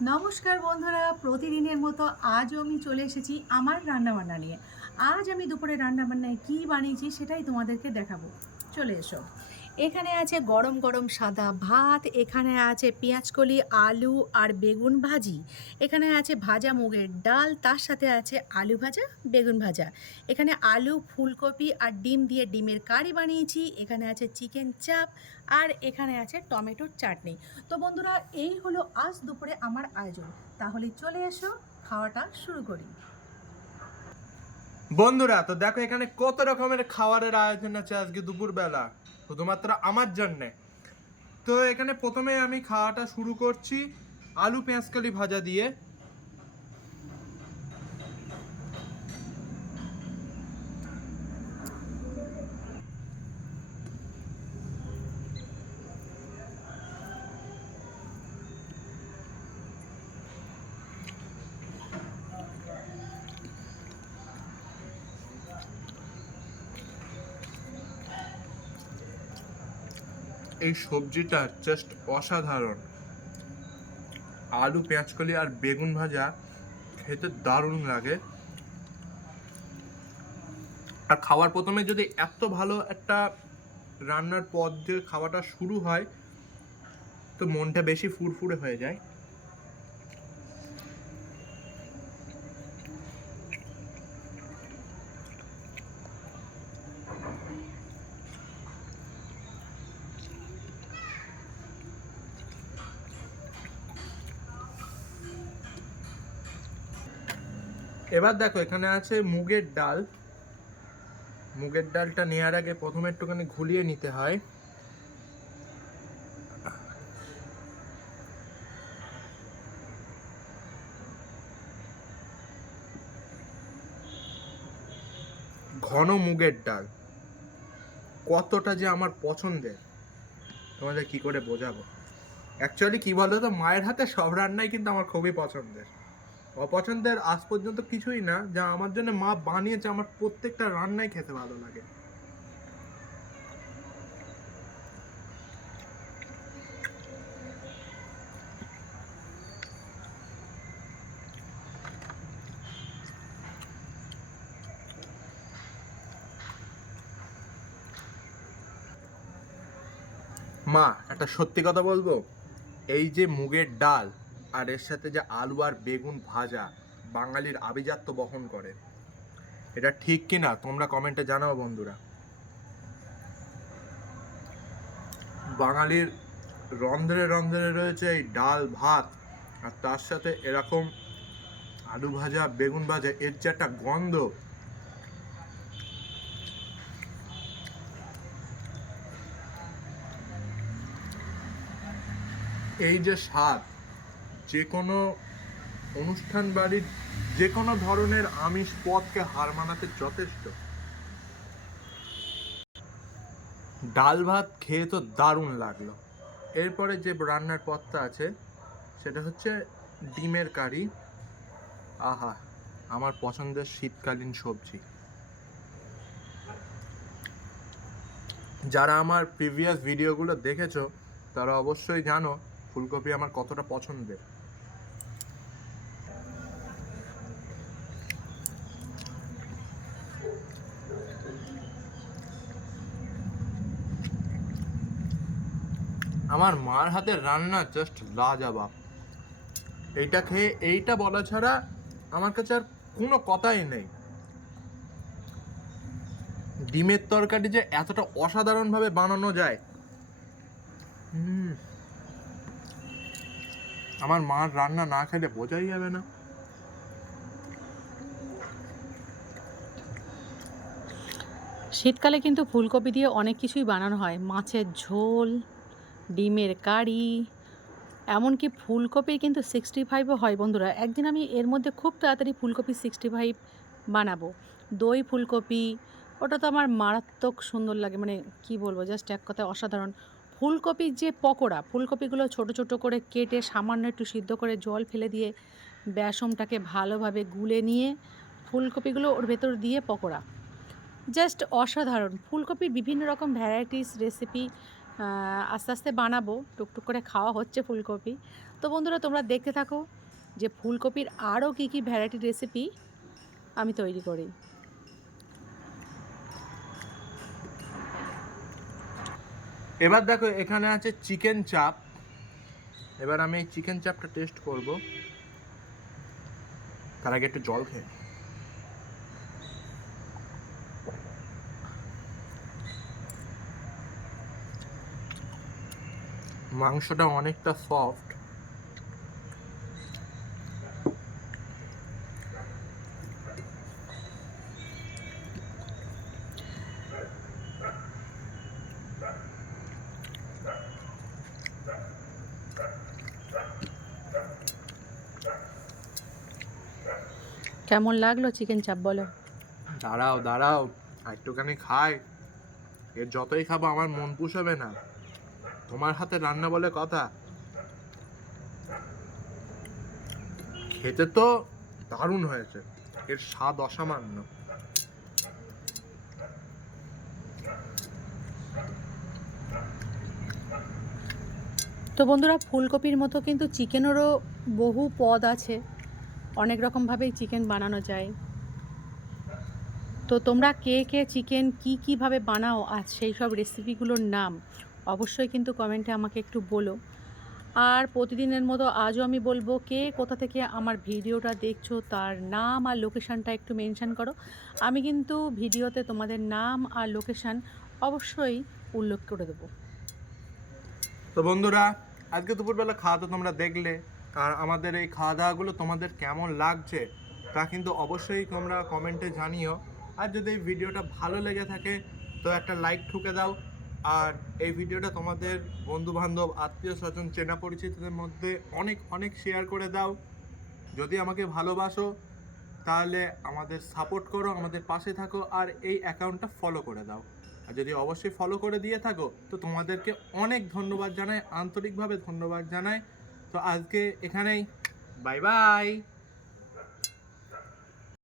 নমস্কার বন্ধুরা, প্রতিদিনের মতো আজও আমি চলে এসেছি আমার রান্নাবান্না নিয়ে। আজ আমি দুপুরে রান্নাবান্নায় কী বানিয়েছি সেটাই তোমাদেরকে দেখাবো। চলে এসো। এখানে আছে গরম গরম সাদা ভাত, এখানে আছে পেঁয়াজকলি, আলু আর বেগুন ভাজি, এখানে আছে ভাজা মুগের ডাল, তার সাথে আছে আলু ভাজা, বেগুন ভাজা, এখানে আলু ফুলকপি আর ডিম দিয়ে ডিমের কারি বানিয়েছি, এখানে আছে চিকেন চাপ, আর এখানে আছে টমেটোর চাটনি। তো বন্ধুরা, এই হলো আজ দুপুরে আমার আয়োজন। তাহলে চলে এসো, খাওয়াটা শুরু করি। বন্ধুরা, তো দেখো এখানে কত রকমের খাবারের আয়োজন আছে আজকে দুপুরবেলা শুধুমাত্র আমার জন্যে। তো এখানে প্রথমে আমি খাওয়াটা শুরু করছি আলু পেঁয়াজকলি ভাজা দিয়ে। এই সবজিটা জাস্ট অসাধারণ। আলু পেঁয়াজকলি আর বেগুন ভাজা খেতে দারুণ লাগে। আর খাওয়ার প্রথমে যদি এত ভালো একটা রান্নার পদ দিয়ে খাওয়াটা শুরু হয় তো মনটা বেশি ফুরফুরে হয়ে যায়। এবার দেখো এখানে আছে মুগের ডাল। মুগের ডালটা নেওয়ার আগে প্রথমে একটুখানি ঘুলিয়ে নিতে হয়। ঘন মুগের ডাল কতটা যে আমার পছন্দের তোমাদের কি করে বোঝাবো। অ্যাকচুয়ালি কি বলো তো, মায়ের হাতে সব রান্নাই কিন্তু আমার খুবই পছন্দের। অপছন্দের আজ পর্যন্ত কিছুই না, যা আমার জন্য মা বানিয়েছে আমার প্রত্যেকটা রান্নাই খেতে ভালো লাগে। মা, একটা সত্যি কথা বলবো, এই যে মুগের ডাল আর এর সাথে যে আলু আর বেগুন ভাজা বাঙালির আভিজাত্য বহন করে, এটা ঠিক কি না তোমরা কমেন্টে জানাও বন্ধুরা। বাঙালির রন্ধ্রে রন্ধ্রে রয়েছে এই ডাল ভাত, আর তার সাথে এরকম আলু ভাজা বেগুন ভাজা, এর যে একটা গন্ধ, এই যে স্বাদ, যে কোনো অনুষ্ঠান বাড়ির যে কোনো ধরনের আমিষ পদকে হার মানাতে যথেষ্ট। ডাল ভাত খেয়ে তো দারুণ লাগলো। এরপরে যে রান্নার পদটা আছে সেটা হচ্ছে ডিমের কারি। আহা, আমার পছন্দের শীতকালীন সবজি। যারা আমার প্রিভিয়াস ভিডিওগুলো দেখেছো তারা অবশ্যই জানো ফুলকপি আমার কতটা পছন্দের। আমার মার হাতের রান্না জাস্ট লাজবাব। এইটা খেয়ে এইটা বলা ছাড়া আমার কাছে আর কোনো কথাই নেই। ডিমের তরকারি যে এতটা অসাধারণভাবে বানানো যায়, আমার মার রান্না না খেলে বোঝাই যাবে না। শীতকালে কিন্তু ফুলকপি দিয়ে অনেক কিছুই বানানো হয়, মাছের ঝোল, ডিমের কারি, এমনকি ফুলকপির কিন্তু 65ও হয় বন্ধুরা। একদিন আমি এর মধ্যে খুব তাড়াতাড়ি ফুলকপি 65 বানাবো। দই ফুলকপি, ওটা তো আমার মারাত্মক সুন্দর লাগে, মানে কি বলবো, জাস্ট এক কথায় অসাধারণ। ফুলকপির যে পকোড়া, ফুলকপিগুলো ছোট ছোট করে কেটে সামান্য একটু সিদ্ধ করে জল ফেলে দিয়ে বেসনটাকে ভালোভাবে গুলে নিয়ে ফুলকপিগুলো ওর ভেতর দিয়ে পকোড়া, জাস্ট অসাধারণ। ফুলকপির বিভিন্ন রকম ভ্যারাইটিস রেসিপি আস্তে আস্তে বানাবো, টুকটুক করে খাওয়া হচ্ছে ফুলকপি। তো বন্ধুরা তোমরা দেখতে থাকো যে ফুলকপির আরও কী কী ভ্যারাইটি রেসিপি আমি তৈরি করি। এবার দেখো এখানে আছে চিকেন চাপ। এবার আমি এই চিকেন চাপটা টেস্ট করব, তার আগে একটু জল খেয়ে। মাংসটা অনেকটা সফট, কেমন লাগলো চিকেন চাপ বলো? দাঁড়াও দাঁড়াও একটুখানি খাই। এর যতই খাবো আমার মন পুষবে না, তোমার হাতে রান্না বলে কথা। খেতে তো দারুণ হয়েছে, এর স্বাদ অসামান্য। তো বন্ধুরা ফুলকপির মতো কিন্তু চিকেনেরও বহু পদ আছে, অনেক রকমভাবেই চিকেন বানানো যায়। তো তোমরা কে কে চিকেন কীভাবে বানাও আর সেই সব রেসিপিগুলোর নাম অবশ্যই কিন্তু কমেন্টে আমাকে একটু বলো। আর প্রতিদিনের মতো আজও আমি বলবো, কে কোথা থেকে আমার ভিডিওটা দেখছো তার নাম আর লোকেশানটা একটু মেনশন করো। আমি কিন্তু ভিডিওতে তোমাদের নাম আর লোকেশান অবশ্যই উল্লেখ করে দেবো। তো বন্ধুরা আজকে দুপুরবেলা খাওয়া তো তোমরা দেখলে, আর আমাদের এই খাওয়া দাওয়াগুলো তোমাদের কেমন লাগছে তা কিন্তু অবশ্যই তোমরা কমেন্টে জানিও। আর যদি এই ভিডিওটা ভালো লেগে থাকে তো একটা লাইক ঠুকে দাও, আর এই ভিডিওটা তোমাদের বন্ধু বান্ধব আত্মীয় স্বজন চেনা পরিচিতদের মধ্যে অনেক অনেক শেয়ার করে দাও। যদি আমাকে ভালোবাসো তাহলে আমাদের সাপোর্ট করো, আমাদের পাশে থাকো, আর এই অ্যাকাউন্টটা ফলো করে দাও। আর যদি অবশ্যই ফলো করে দিয়ে থাকো তো তোমাদেরকে অনেক ধন্যবাদ জানাই, আন্তরিকভাবে ধন্যবাদ জানাই। তো আজকে এখানেই, বাই বাই।